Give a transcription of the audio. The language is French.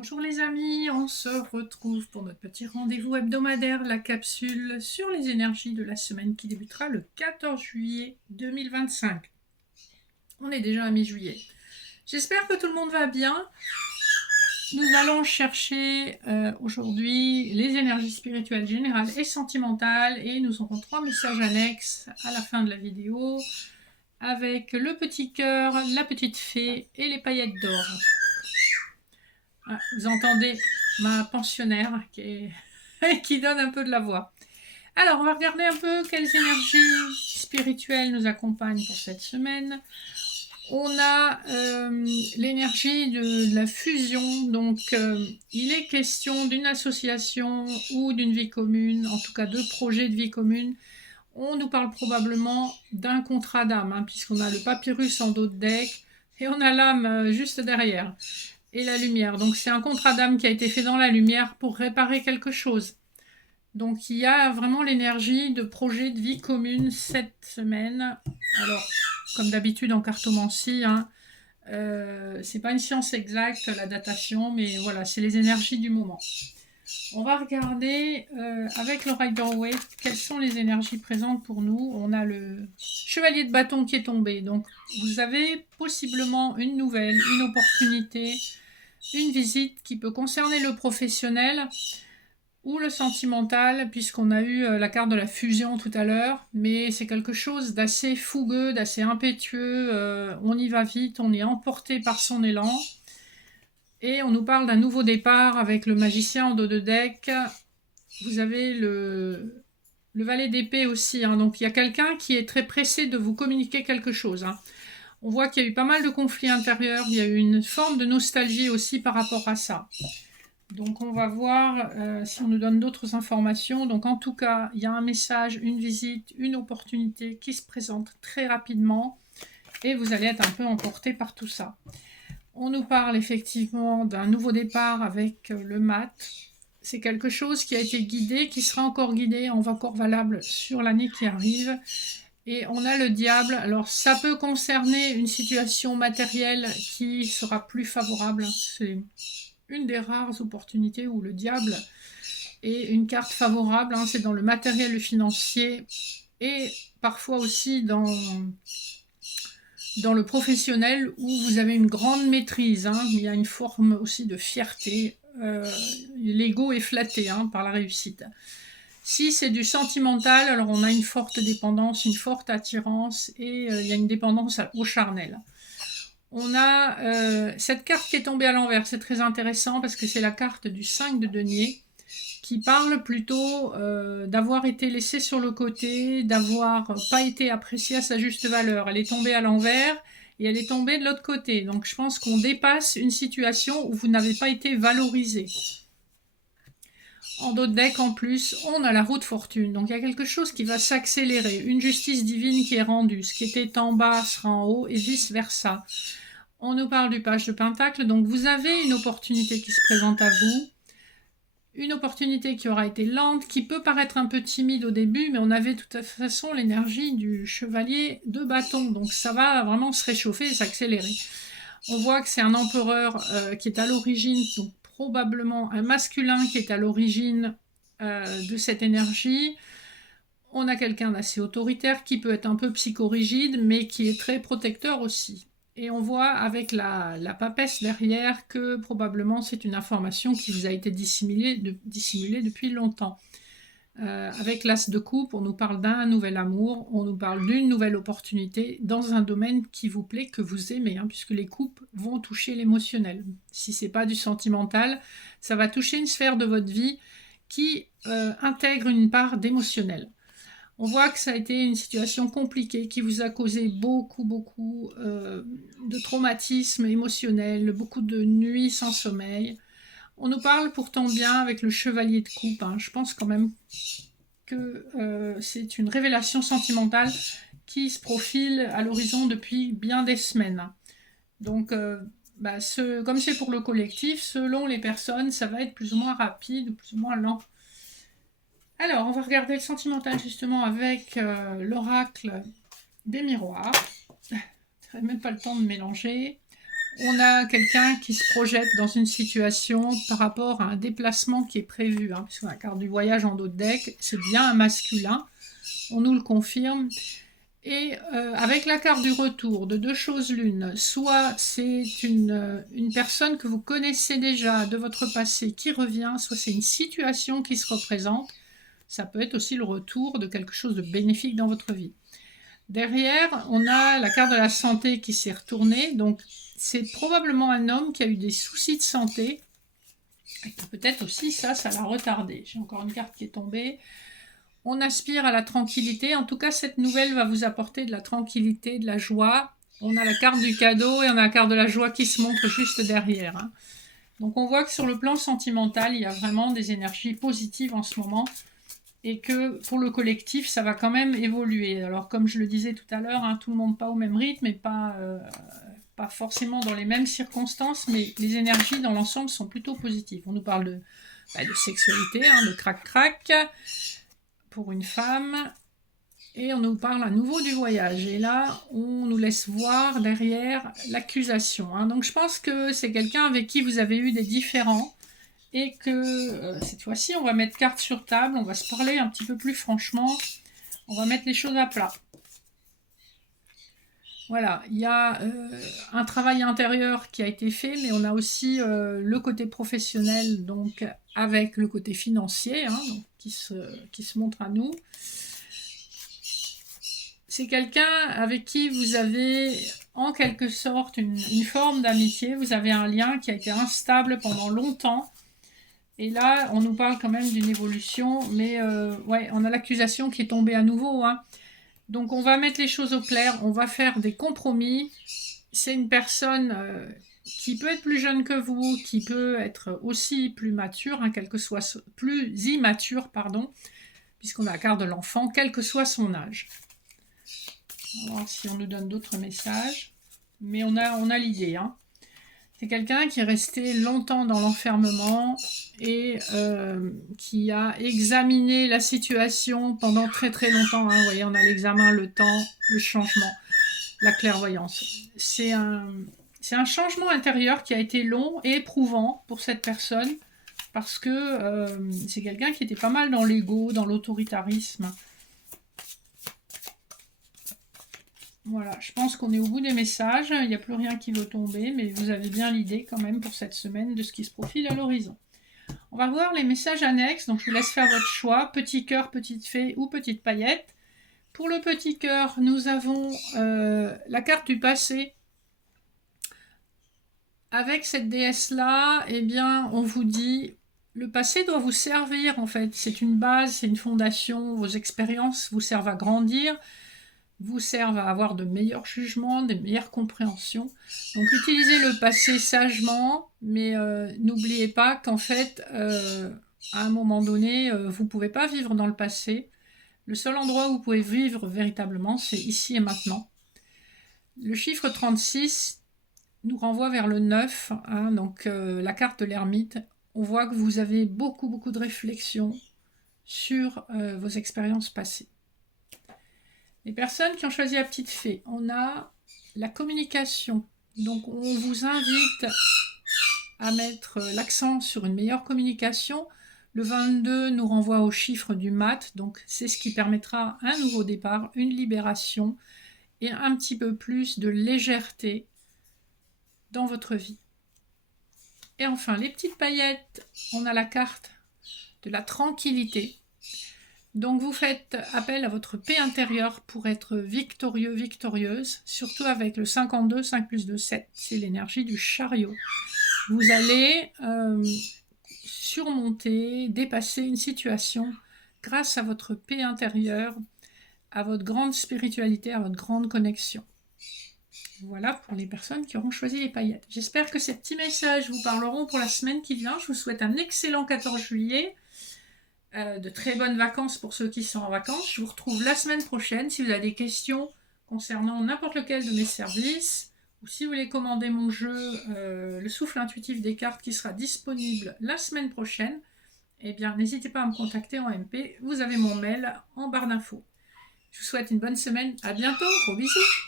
Bonjour les amis, on se retrouve pour notre petit rendez-vous hebdomadaire, la capsule sur les énergies de la semaine qui débutera le 14 juillet 2025. On est déjà à mi-juillet. J'espère que tout le monde va bien. Nous allons chercher aujourd'hui les énergies spirituelles générales et sentimentales et nous aurons 3 messages annexes à la fin de la vidéo avec le petit cœur, la petite fée et les paillettes d'or. Ah, vous entendez ma pensionnaire qui donne un peu de la voix. Alors, on va regarder un peu quelles énergies spirituelles nous accompagnent pour cette semaine. On a l'énergie de la fusion, donc il est question d'une association ou d'une vie commune, en tout cas de projets de vie commune. On nous parle probablement d'un contrat d'âme, puisqu'on a le papyrus en dos de deck et on a l'âme juste derrière et la lumière. Donc c'est un contrat d'âme qui a été fait dans la lumière pour réparer quelque chose. Donc il y a vraiment l'énergie de projet de vie commune cette semaine. Alors, comme d'habitude en cartomancie, c'est pas une science exacte la datation, mais voilà, c'est les énergies du moment. On va regarder avec le Rider-Waite quelles sont les énergies présentes pour nous. On a le chevalier de bâton qui est tombé. Donc vous avez possiblement une nouvelle, une opportunité, une visite qui peut concerner le professionnel ou le sentimental, puisqu'on a eu la carte de la fusion tout à l'heure, mais c'est quelque chose d'assez fougueux, d'assez impétueux, on y va vite, on est emporté par son élan, et on nous parle d'un nouveau départ avec le magicien en dos de deck. Vous avez le valet d'épée aussi, donc il y a quelqu'un qui est très pressé de vous communiquer quelque chose. On voit qu'il y a eu pas mal de conflits intérieurs, il y a eu une forme de nostalgie aussi par rapport à ça. Donc on va voir si on nous donne d'autres informations. Donc en tout cas, il y a un message, une visite, une opportunité qui se présente très rapidement et vous allez être un peu emporté par tout ça. On nous parle effectivement d'un nouveau départ avec le mat. C'est quelque chose qui a été guidé, qui sera encore guidé, encore valable sur l'année qui arrive. Et on a le diable. Alors ça peut concerner une situation matérielle qui sera plus favorable. C'est une des rares opportunités où le diable est une carte favorable. C'est dans le matériel, le financier et parfois aussi dans le professionnel où vous avez une grande maîtrise. Il y a une forme aussi de fierté. L'ego est flatté par la réussite. Si c'est du sentimental, alors on a une forte dépendance, une forte attirance et il y a une dépendance au charnel. On a cette carte qui est tombée à l'envers, c'est très intéressant parce que c'est la carte du 5 de denier qui parle plutôt d'avoir été laissé sur le côté, d'avoir pas été apprécié à sa juste valeur. Elle est tombée à l'envers et elle est tombée de l'autre côté. Donc je pense qu'on dépasse une situation où vous n'avez pas été valorisé. En dos de deck, en plus, on a la roue de fortune. Donc il y a quelque chose qui va s'accélérer. Une justice divine qui est rendue. Ce qui était en bas sera en haut et vice-versa. On nous parle du page de Pentacle. Donc vous avez une opportunité qui se présente à vous. Une opportunité qui aura été lente, qui peut paraître un peu timide au début, mais on avait de toute façon l'énergie du chevalier de bâton. Donc ça va vraiment se réchauffer et s'accélérer. On voit que c'est un empereur qui est à l'origine, donc probablement un masculin qui est à l'origine de cette énergie. On a quelqu'un d'assez autoritaire qui peut être un peu psychorigide, mais qui est très protecteur aussi. Et on voit avec la papesse derrière que probablement c'est une information qui vous a été dissimulée depuis longtemps. Avec l'as de coupe, on nous parle d'un nouvel amour, on nous parle d'une nouvelle opportunité dans un domaine qui vous plaît, que vous aimez, puisque les coupes vont toucher l'émotionnel. Si c'est pas du sentimental, ça va toucher une sphère de votre vie qui intègre une part d'émotionnel. On voit que ça a été une situation compliquée qui vous a causé beaucoup de traumatismes émotionnels, beaucoup de nuits sans sommeil. On nous parle pourtant bien avec le chevalier de coupe. Je pense quand même que c'est une révélation sentimentale qui se profile à l'horizon depuis bien des semaines. Donc, comme c'est pour le collectif, selon les personnes, ça va être plus ou moins rapide ou plus ou moins lent. Alors, on va regarder le sentimental justement avec l'oracle des miroirs. Je n'ai même pas le temps de mélanger. on a quelqu'un qui se projette dans une situation par rapport à un déplacement qui est prévu, hein, puisque la carte du voyage en dos de deck, c'est bien un masculin, on nous le confirme. Et avec la carte du retour, de deux choses l'une, soit c'est une personne que vous connaissez déjà de votre passé qui revient, soit c'est une situation qui se représente. Ça peut être aussi le retour de quelque chose de bénéfique dans votre vie. Derrière, on a la carte de la santé qui s'est retournée. Donc, c'est probablement un homme qui a eu des soucis de santé. Et peut-être aussi ça l'a retardé. J'ai encore une carte qui est tombée. On aspire à la tranquillité. En tout cas, cette nouvelle va vous apporter de la tranquillité, de la joie. On a la carte du cadeau et on a la carte de la joie qui se montre juste derrière, hein. Donc, on voit que sur le plan sentimental, il y a vraiment des énergies positives en ce moment. Et que pour le collectif, ça va quand même évoluer. Alors, comme je le disais tout à l'heure, hein, tout le monde pas au même rythme et pas forcément dans les mêmes circonstances, mais les énergies dans l'ensemble sont plutôt positives. On nous parle de sexualité, hein, de crac-crac pour une femme, et on nous parle à nouveau du voyage. Et là, on nous laisse voir derrière l'accusation, hein. Donc, je pense que c'est quelqu'un avec qui vous avez eu des différends, et que cette fois-ci, on va mettre carte sur table, on va se parler un petit peu plus franchement, on va mettre les choses à plat. Voilà, il y a un travail intérieur qui a été fait, mais on a aussi le côté professionnel, donc avec le côté financier, hein, donc, qui se montre à nous. C'est quelqu'un avec qui vous avez en quelque sorte une forme d'amitié, vous avez un lien qui a été instable pendant longtemps. Et là, on nous parle quand même d'une évolution, mais ouais, on a l'accusation qui est tombée à nouveau, hein. Donc, on va mettre les choses au clair, on va faire des compromis. C'est une personne qui peut être plus jeune que vous, qui peut être aussi plus mature, hein, plus immature, pardon, puisqu'on a la carte de l'enfant, quel que soit son âge. On va voir si on nous donne d'autres messages. Mais on a l'idée, hein. C'est quelqu'un qui est resté longtemps dans l'enfermement et qui a examiné la situation pendant très très longtemps, hein. Vous voyez, on a l'examen, le temps, le changement, la clairvoyance. C'est un changement intérieur qui a été long et éprouvant pour cette personne parce que c'est quelqu'un qui était pas mal dans l'ego, dans l'autoritarisme. Voilà, je pense qu'on est au bout des messages, il n'y a plus rien qui veut tomber, mais vous avez bien l'idée quand même pour cette semaine de ce qui se profile à l'horizon. On va voir les messages annexes, donc je vous laisse faire votre choix, petit cœur, petite fée ou petite paillette. Pour le petit cœur, nous avons la carte du passé. Avec cette déesse-là, eh bien, on vous dit, le passé doit vous servir en fait, c'est une base, c'est une fondation, vos expériences vous servent à grandir, vous servent à avoir de meilleurs jugements, des meilleures compréhensions. Donc utilisez le passé sagement, mais n'oubliez pas qu'en fait, à un moment donné, vous ne pouvez pas vivre dans le passé. Le seul endroit où vous pouvez vivre véritablement, c'est ici et maintenant. Le chiffre 36 nous renvoie vers le 9, hein, donc la carte de l'ermite. On voit que vous avez beaucoup, beaucoup de réflexions sur vos expériences passées. Les personnes qui ont choisi la petite fée, on a la communication. Donc on vous invite à mettre l'accent sur une meilleure communication. Le 22 nous renvoie au chiffre du mat, donc c'est ce qui permettra un nouveau départ, une libération et un petit peu plus de légèreté dans votre vie. Et enfin, les petites paillettes, on a la carte de la tranquillité. Donc vous faites appel à votre paix intérieure pour être victorieux, victorieuse, surtout avec le 52, 5 plus 2, 7, c'est l'énergie du chariot. Vous allez surmonter, dépasser une situation grâce à votre paix intérieure, à votre grande spiritualité, à votre grande connexion. Voilà pour les personnes qui auront choisi les paillettes. J'espère que ces petits messages vous parleront pour la semaine qui vient. Je vous souhaite un excellent 14 juillet. De très bonnes vacances pour ceux qui sont en vacances. Je vous retrouve la semaine prochaine. Si vous avez des questions concernant n'importe lequel de mes services, ou si vous voulez commander mon jeu, le souffle intuitif des cartes, qui sera disponible la semaine prochaine, eh bien, n'hésitez pas à me contacter en MP. Vous avez mon mail en barre d'infos. Je vous souhaite une bonne semaine. À bientôt. Gros bisous.